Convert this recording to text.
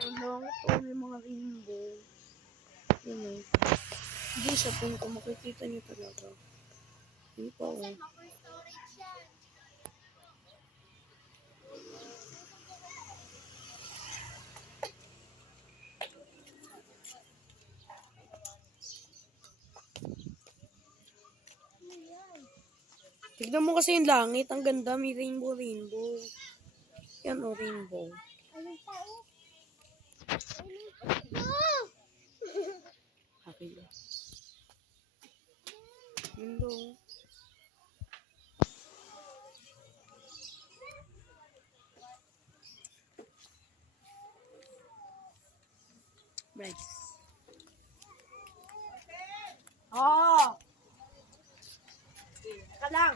Ang ito, may mga rainbow. Yun eh. Hindi siya pinto. Makikita niyo talaga. Yun pa oh. Tignan mo kasi yung langit. Ang ganda. May rainbow, rainbow. Yan o, rainbow. Ano pa oh? Happy ba? Yun daw. Right. Oh! Ka lang.